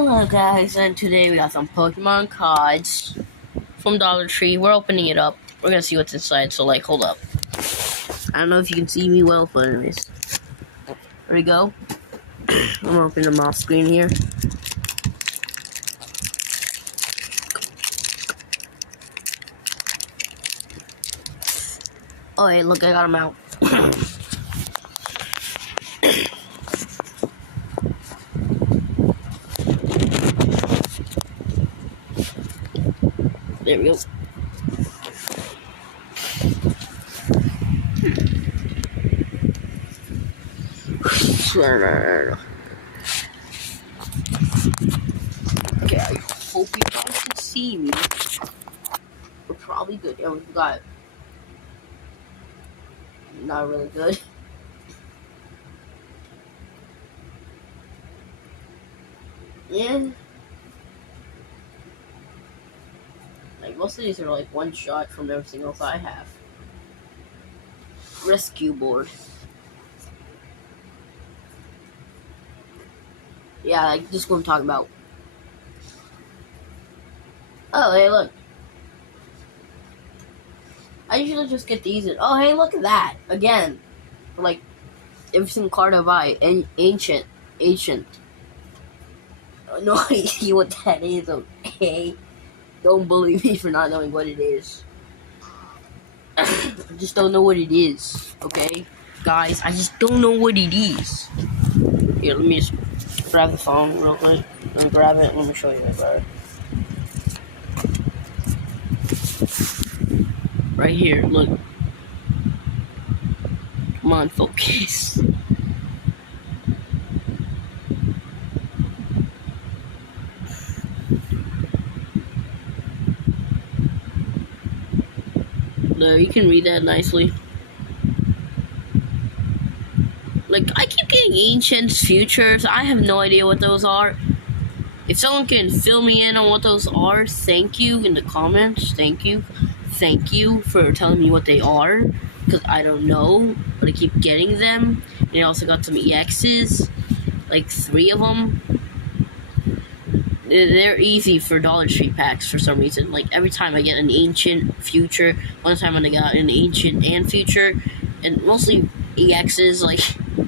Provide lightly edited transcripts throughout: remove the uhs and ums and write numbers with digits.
Hello guys, and today we got some Pokemon cards from Dollar Tree. We're opening it up. We're gonna see what's inside, so hold up. I don't know if you can see me well, but anyways. There we go. I'm opening them off screen here. Oh hey, look, I got them out. There we go. Okay, I hope you guys can see me. We're probably good. Yeah, we got not really good. Yeah. Most of these are one shot from everything else I have. Rescue board. Yeah, this is what I'm talking about. Oh, hey, look. I usually just get these. Oh, hey, look at that. Again. For every single card I buy. Ancient. No idea what that is, okay? Don't believe me for not knowing what it is. I just don't know what it is, okay? Guys, I just don't know what it is. Here, let me just grab the phone real quick. Let me grab it. Let me show you that, bro. Right here, look. Come on, focus. There, you can read that nicely. I keep getting Ancients, Futures. I have no idea what those are. If someone can fill me in on what those are, thank you in the comments. Thank you. Thank you for telling me what they are, because I don't know, but I keep getting them. And I also got some EXs, 3 of them. They're easy for Dollar Tree packs for some reason. Every time I get an Ancient, Future, one time I got an Ancient and Future, and mostly EXs,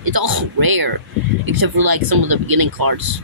it's all rare, except for some of the beginning cards.